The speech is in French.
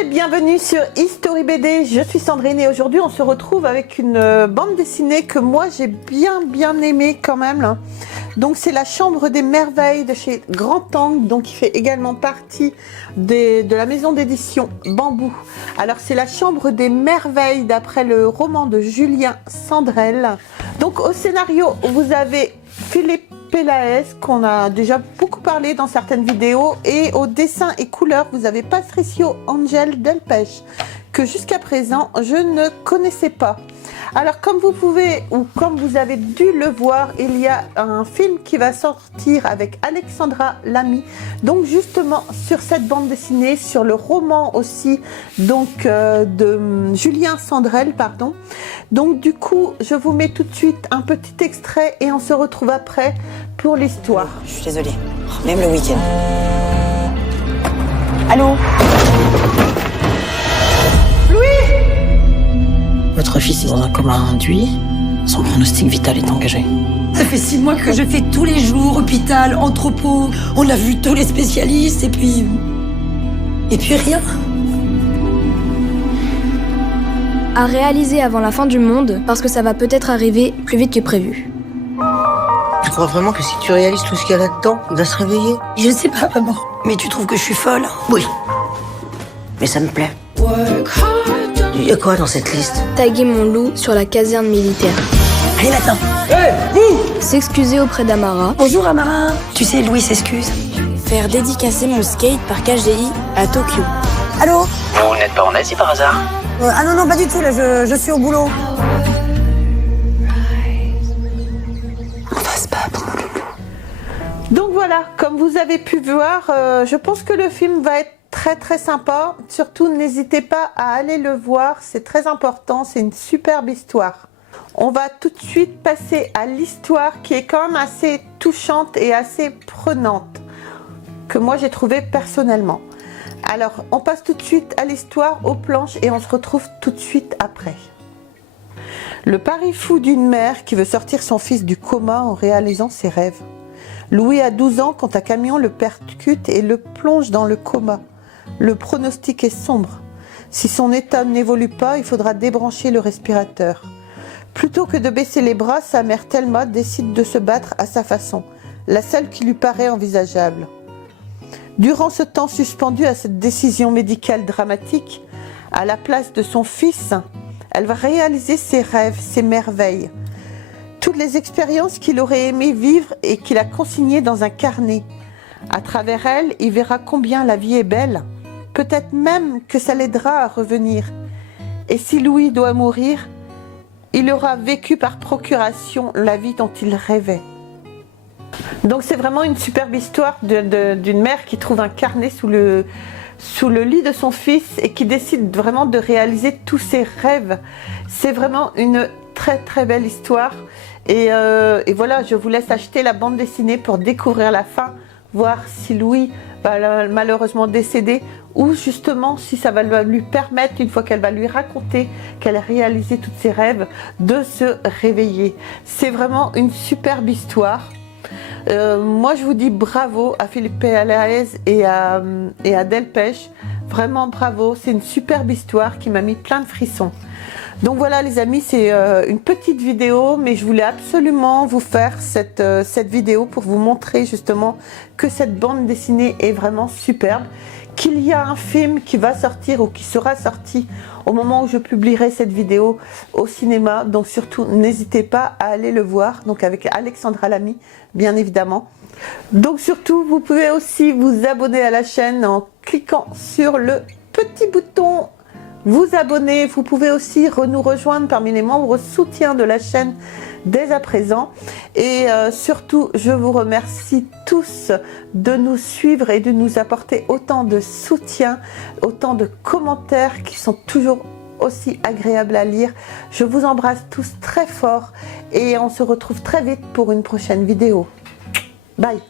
et bienvenue sur History BD, je suis Sandrine et aujourd'hui on se retrouve avec une bande dessinée que moi j'ai bien aimé quand même. Donc c'est La Chambre des Merveilles de chez Grand Angle, donc qui fait également partie de la maison d'édition Bambou. Alors c'est La Chambre des Merveilles d'après le roman de Julien Sandrel. Donc au scénario vous avez Philippe Pelaez, qu'on a déjà beaucoup parlé dans certaines vidéos, et au dessin et couleurs vous avez Patricio Angel Delpech, que jusqu'à présent je ne connaissais pas. Alors comme vous pouvez ou comme vous avez dû le voir, il y a un film qui va sortir avec Alexandra Lamy, donc justement sur cette bande dessinée, sur le roman aussi donc de Julien Sandrel, pardon. Donc du coup je vous mets tout de suite un petit extrait et on se retrouve après pour l'histoire. Je suis désolée, même le week-end. Allô? Votre fils est dans un coma induit. Son pronostic vital est engagé. Ça fait 6 mois que je fais tous les jours, hôpital, entrepôt. On a vu tous les spécialistes et puis rien. À réaliser avant la fin du monde, parce que ça va peut-être arriver plus vite que prévu. Tu crois vraiment que si tu réalises tout ce qu'il y a là-dedans, il va se réveiller? Je sais pas, maman. Mais tu trouves que je suis folle? Oui. Mais ça me plaît. Il y a quoi dans cette liste? Taguer mon loup sur la caserne militaire. Allez maintenant. S'excuser auprès d'Amara. Bonjour Amara. Tu sais, Louis s'excuse. Faire dédicacer mon skate par KGI à Tokyo. Allô? Vous n'êtes pas en Asie par hasard? Ah non, pas du tout, là, je suis au boulot. On va se battre, mon loulou. Donc voilà, comme vous avez pu voir, je pense que le film va être très sympa. Surtout n'hésitez pas à aller le voir, c'est très important, c'est une superbe histoire. On va tout de suite passer à l'histoire qui est quand même assez touchante et assez prenante, que moi j'ai trouvé personnellement. Alors on passe tout de suite à l'histoire, aux planches, et on se retrouve tout de suite après. Le pari fou d'une mère qui veut sortir son fils du coma en réalisant ses rêves. Louis a 12 ans quand un camion le percute et le plonge dans le coma. Le pronostic est sombre. Si son état n'évolue pas, il faudra débrancher le respirateur. Plutôt que de baisser les bras, sa mère Thelma décide de se battre à sa façon, la seule qui lui paraît envisageable. Durant ce temps suspendu à cette décision médicale dramatique, à la place de son fils, elle va réaliser ses rêves, ses merveilles. Toutes les expériences qu'il aurait aimé vivre et qu'il a consignées dans un carnet. À travers elle, il verra combien la vie est belle. Peut-être même que ça l'aidera à revenir. Et si Louis doit mourir, il aura vécu par procuration la vie dont il rêvait. Donc c'est vraiment une superbe histoire d'une mère qui trouve un carnet sous le lit de son fils et qui décide vraiment de réaliser tous ses rêves. C'est vraiment une très belle histoire. Et voilà, je vous laisse acheter la bande dessinée pour découvrir la fin, voir si Louis va malheureusement décéder ou justement si ça va lui permettre, une fois qu'elle va lui raconter qu'elle a réalisé tous ses rêves, de se réveiller. C'est vraiment une superbe histoire. Moi je vous dis bravo à Philippe Pelaez et à Delpech, vraiment bravo, c'est une superbe histoire qui m'a mis plein de frissons. Donc voilà les amis, c'est une petite vidéo, mais je voulais absolument vous faire cette vidéo pour vous montrer justement que cette bande dessinée est vraiment superbe, qu'il y a un film qui va sortir ou qui sera sorti au moment où je publierai cette vidéo au cinéma, donc surtout n'hésitez pas à aller le voir, donc avec Alexandra Lamy bien évidemment. Donc surtout vous pouvez aussi vous abonner à la chaîne en cliquant sur le petit bouton vous abonner. Vous pouvez aussi nous rejoindre parmi les membres soutiens de la chaîne dès à présent. Et surtout, je vous remercie tous de nous suivre et de nous apporter autant de soutien, autant de commentaires qui sont toujours aussi agréables à lire. Je vous embrasse tous très fort et on se retrouve très vite pour une prochaine vidéo. Bye!